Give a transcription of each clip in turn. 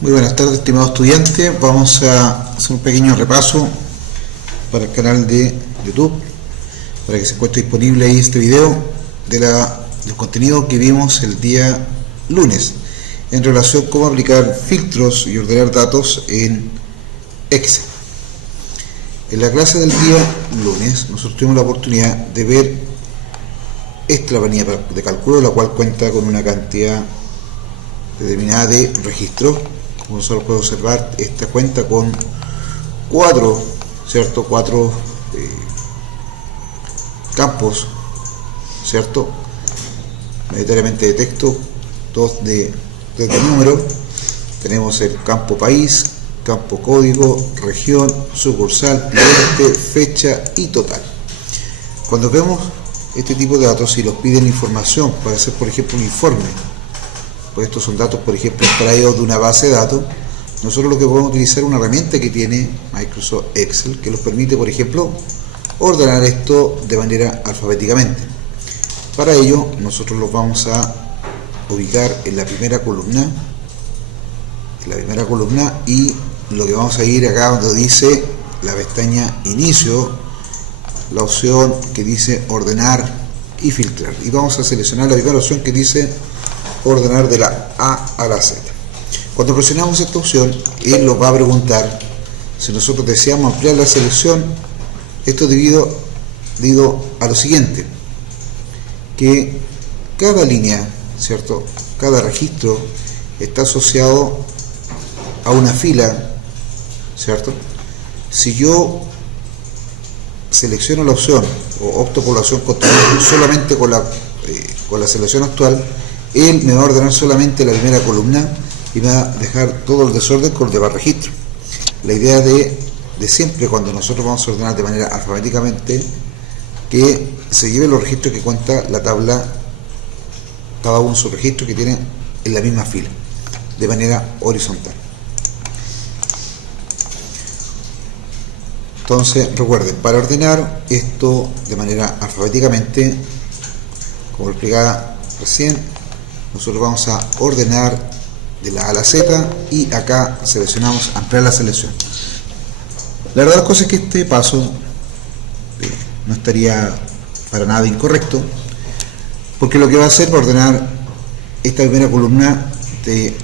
Muy buenas tardes, estimados estudiantes. Vamos a hacer un pequeño repaso para el canal de YouTube, para que se encuentre disponible ahí este video del contenido que vimos el día lunes en relación a cómo aplicar filtros y ordenar datos en Excel. En la clase del día lunes nosotros tuvimos la oportunidad de ver esta planilla de cálculo, la cual cuenta con una cantidad determinada de registros. Como nosotros podemos observar, esta cuenta con cuatro campos, ¿cierto? Mayoritariamente de texto, dos de número. Tenemos el campo país, campo código, región, sucursal, cliente, fecha y total. Cuando vemos este tipo de datos, si los piden información para hacer, por ejemplo, un informe, pues estos son datos, por ejemplo, extraídos de una base de datos, nosotros lo que podemos utilizar es una herramienta que tiene Microsoft Excel, que nos permite, por ejemplo, ordenar esto de manera alfabéticamente. Para ello, nosotros los vamos a ubicar en la primera columna, y lo que vamos a ir acá donde dice la pestaña inicio, la opción que dice ordenar y filtrar, y vamos a seleccionar la primera opción que dice ordenar de la A a la Z. Cuando presionamos esta opción, él nos va a preguntar si nosotros deseamos ampliar la selección. Esto debido a lo siguiente, que cada línea, ¿cierto?, cada registro está asociado a una fila, ¿cierto? Si yo selecciono la opción o opto por la opción continuar solamente con la selección actual, él me va a ordenar solamente la primera columna y me va a dejar todo el desorden con los demás registros. La idea de siempre, cuando nosotros vamos a ordenar de manera alfabéticamente, que se lleven los registros que cuenta la tabla, cada uno su registro que tiene en la misma fila, de manera horizontal. Entonces, recuerden, para ordenar esto de manera alfabéticamente, como explicaba recién, nosotros vamos a ordenar de la A a la Z y acá seleccionamos ampliar la selección. La verdad, la cosa es que este paso no estaría para nada incorrecto, porque lo que va a hacer va a ordenar esta primera columna de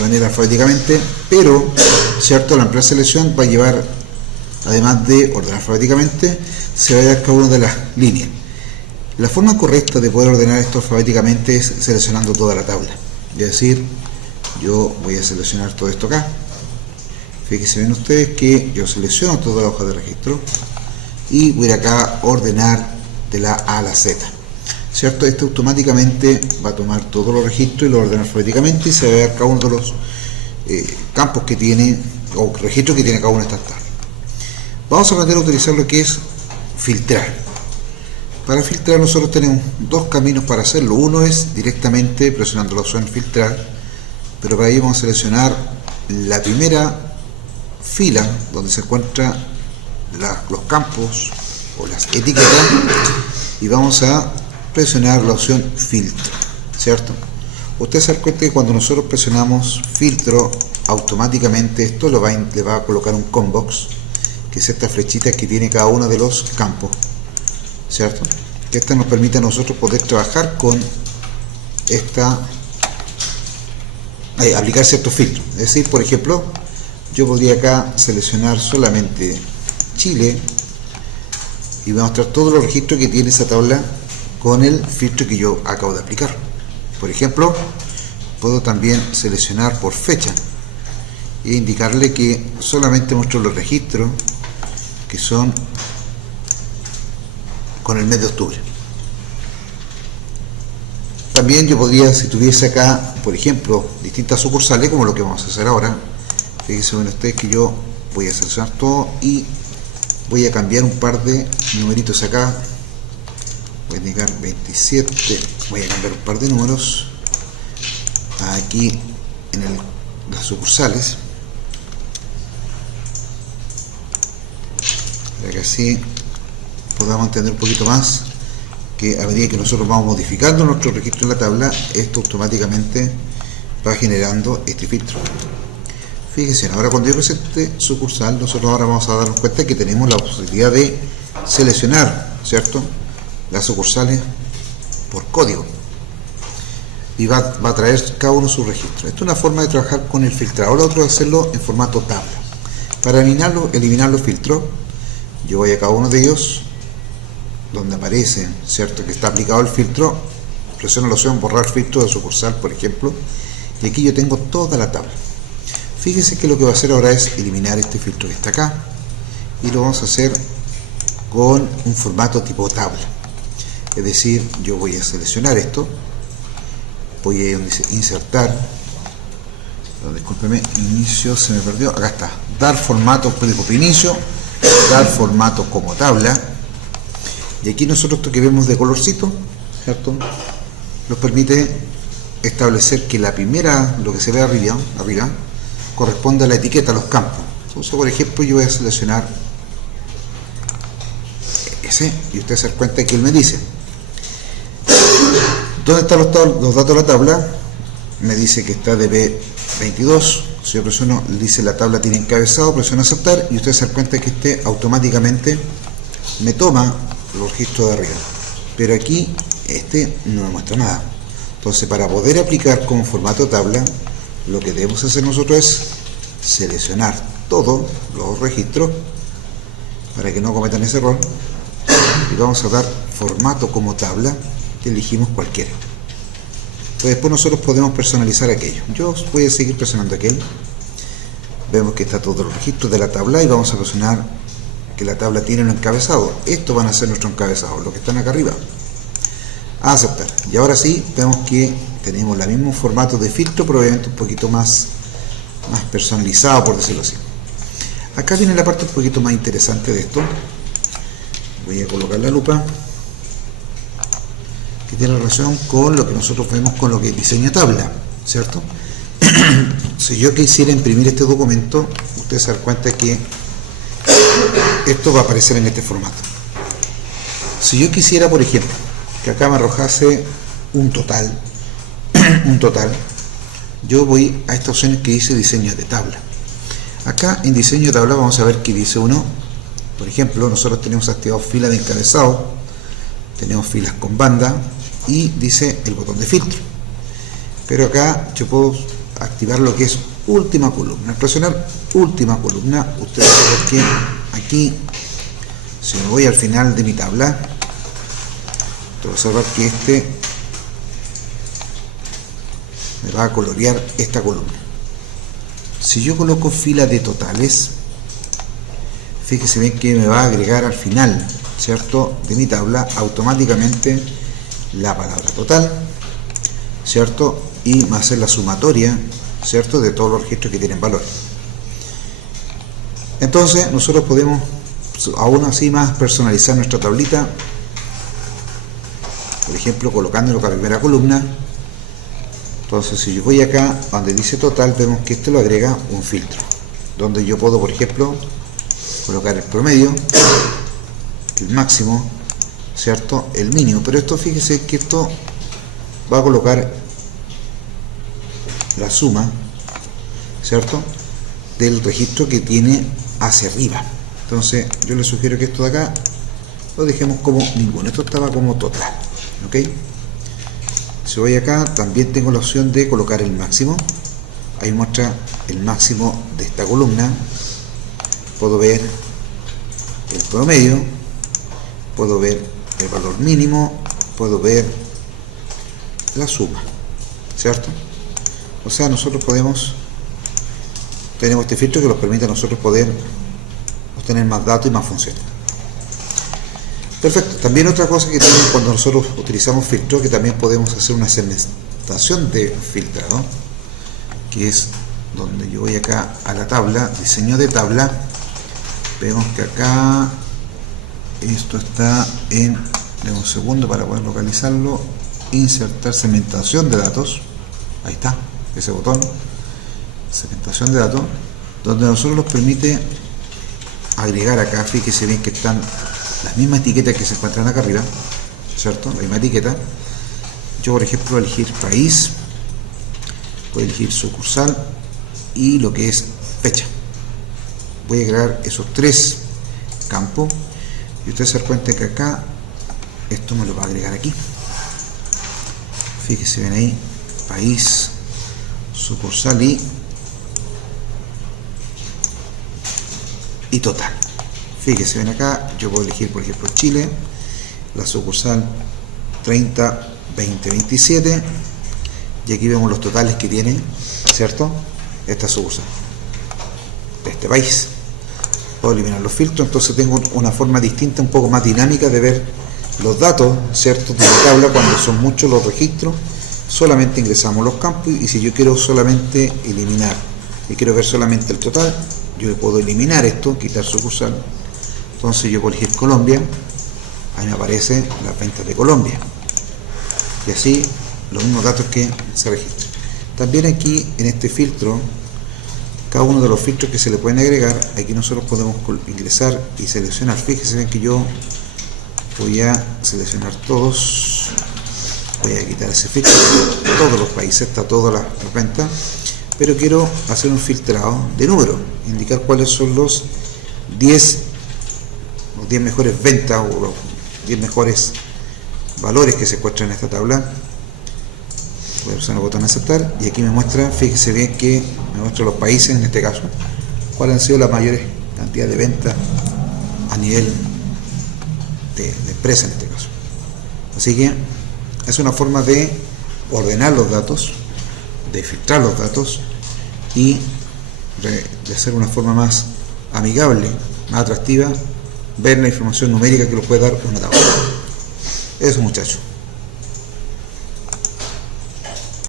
manera alfabéticamente, pero cierto, la ampliar selección va a llevar, además de ordenar alfabéticamente, se va a llevar cada una de las líneas. La forma correcta de poder ordenar esto alfabéticamente es seleccionando toda la tabla. Es decir, yo voy a seleccionar todo esto acá. Fíjense bien ustedes que yo selecciono toda la hoja de registro y voy a acá a ordenar de la A a la Z, ¿cierto? Esto automáticamente va a tomar todos los registros y lo ordena alfabéticamente y se va a ver cada uno de los campos que tiene o registros que tiene cada una de estas tablas. Vamos a aprender a utilizar lo que es filtrar. Para filtrar nosotros tenemos dos caminos para hacerlo. Uno es directamente presionando la opción filtrar, pero para ello vamos a seleccionar la primera fila donde se encuentran los campos o las etiquetas y vamos a presionar la opción filtro, ¿cierto? Ustedes se dan cuenta que cuando nosotros presionamos filtro, automáticamente esto le va a colocar un combox, que es esta flechita que tiene cada uno de los campos, ¿cierto? Que esta nos permite a nosotros poder trabajar con aplicar ciertos filtros. Es decir, por ejemplo, yo podría acá seleccionar solamente Chile y voy a mostrar todos los registros que tiene esa tabla con el filtro que yo acabo de aplicar. Por ejemplo, puedo también seleccionar por fecha e indicarle que solamente muestro los registros que son con el mes de octubre. También yo podría, si tuviese acá, por ejemplo, distintas sucursales, como lo que vamos a hacer ahora, fíjense bien ustedes que yo voy a seleccionar todo y voy a cambiar un par de numeritos acá. Voy a indicar 27, voy a cambiar un par de números aquí en las sucursales, para que así podamos entender un poquito más que a medida que nosotros vamos modificando nuestro registro en la tabla, esto automáticamente va generando este filtro. Fíjense, ahora cuando yo presente sucursal, nosotros ahora vamos a darnos cuenta que tenemos la posibilidad de seleccionar, ¿cierto?, las sucursales por código, y va a traer cada uno su registro. Esto es una forma de trabajar con el filtrador. Lo otro es hacerlo en formato tabla. Para eliminar los filtros, yo voy a cada uno de ellos donde aparece, ¿cierto?, que está aplicado el filtro, presiono la opción borrar filtro de sucursal, por ejemplo, y aquí yo tengo toda la tabla. Fíjense que lo que va a hacer ahora es eliminar este filtro que está acá, y lo vamos a hacer con un formato tipo tabla. Es decir, yo voy a seleccionar esto, voy a insertar, discúlpeme, inicio, se me perdió, acá está, dar formato de inicio, dar formato como tabla, y aquí nosotros esto que vemos de colorcito, ¿cierto?, nos permite establecer que la primera, lo que se ve arriba, corresponde a la etiqueta, a los campos. Entonces, por ejemplo, yo voy a seleccionar ese, y usted se da cuenta que él me dice ¿dónde están los datos de la tabla? Me dice que está DB22. Si yo presiono, dice la tabla tiene encabezado, presiono aceptar, y usted se da cuenta que este automáticamente me toma los registros de arriba, pero aquí este no me muestra nada. Entonces, para poder aplicar como formato tabla, lo que debemos hacer nosotros es seleccionar todos los registros para que no cometan ese error, y vamos a dar formato como tabla, que elegimos cualquiera. Entonces, después nosotros podemos personalizar aquello. Yo voy a seguir presionando aquel. Vemos que está todos los registros de la tabla, y vamos a presionar que la tabla tiene un encabezado. Estos van a ser nuestros encabezados, los que están acá arriba. A aceptar. Y ahora sí, vemos que tenemos el mismo formato de filtro, pero obviamente un poquito más personalizado, por decirlo así. Acá viene la parte un poquito más interesante de esto. Voy a colocar la lupa, que tiene relación con lo que nosotros vemos con lo que es diseño tabla, ¿cierto? Si yo quisiera imprimir este documento, ustedes se dan cuenta que esto va a aparecer en este formato. Si yo quisiera, por ejemplo, que acá me arrojase un total, yo voy a estas opciones que dice diseño de tabla. Acá en diseño de tabla vamos a ver que dice uno, por ejemplo, nosotros tenemos activado filas de encabezado, tenemos filas con banda, y dice el botón de filtro. Pero acá yo puedo activar lo que es última columna. Al presionar última columna, ustedes ven que aquí, si me voy al final de mi tabla, voy a observar que este me va a colorear esta columna. Si yo coloco fila de totales, fíjense bien que me va a agregar al final, ¿cierto?, de mi tabla automáticamente la palabra total, ¿cierto?, y va a ser la sumatoria, ¿cierto?, de todos los registros que tienen valor. Entonces nosotros podemos aún así más personalizar nuestra tablita, por ejemplo colocándolo en la primera columna. Entonces, si yo voy acá donde dice total, vemos que esto lo agrega un filtro, donde yo puedo, por ejemplo, colocar el promedio, el máximo, ¿cierto?, el mínimo. Pero esto, fíjese que esto va a colocar la suma, ¿cierto?, del registro que tiene hacia arriba. Entonces yo les sugiero que esto de acá lo dejemos como ninguno. Esto estaba como total, ¿ok? Si voy acá, también tengo la opción de colocar el máximo. Ahí muestra el máximo de esta columna. Puedo ver el promedio, puedo ver el valor mínimo, puedo ver la suma, ¿cierto? O sea, nosotros tenemos este filtro que nos permite a nosotros poder obtener más datos y más funciones. Perfecto. También otra cosa que tiene cuando nosotros utilizamos filtros, que también podemos hacer una segmentación de filtrado, que es donde yo voy acá a la tabla, diseño de tabla. Vemos que acá esto está en, un segundo para poder localizarlo, insertar segmentación de datos. Ahí está, ese botón, segmentación de datos, donde a nosotros nos permite agregar acá. Fíjese bien que están las mismas etiquetas que se encuentran acá arriba, ¿cierto? La misma etiqueta. Yo, por ejemplo, elegir país, Puede elegir sucursal y lo que es fecha. Voy a agregar esos 3 campos y ustedes se dan cuenta que acá esto me lo va a agregar aquí. Fíjense bien ahí, país, sucursal y total. Fíjense bien acá, yo puedo elegir por ejemplo Chile, la sucursal 30, 20, 27 y aquí vemos los totales que tiene, ¿cierto? Esta sucursal de este país. Puedo eliminar los filtros, entonces tengo una forma distinta, un poco más dinámica de ver los datos, ¿cierto? De la tabla. Cuando son muchos los registros, solamente ingresamos los campos y si yo quiero solamente eliminar y quiero ver solamente el total, yo puedo eliminar esto, quitar sucursal. Entonces yo puedo elegir Colombia, ahí me aparecen las ventas de Colombia y así los mismos datos que se registran. También aquí en este filtro, cada uno de los filtros que se le pueden agregar, aquí nosotros podemos ingresar y seleccionar. Fíjense bien que yo voy a seleccionar todos, voy a quitar ese filtro, todos los países, está todas las ventas, pero quiero hacer un filtrado de números, indicar cuáles son los 10 mejores ventas o los 10 mejores valores que se encuentran en esta tabla. Voy a usar el botón aceptar y aquí me muestra, fíjese bien que me muestra los países en este caso, cuáles han sido las mayores cantidades de ventas a nivel de empresa en este caso. Así que es una forma de ordenar los datos, de filtrar los datos y de hacer una forma más amigable, más atractiva, ver la información numérica que nos puede dar una tabla. Eso, muchachos.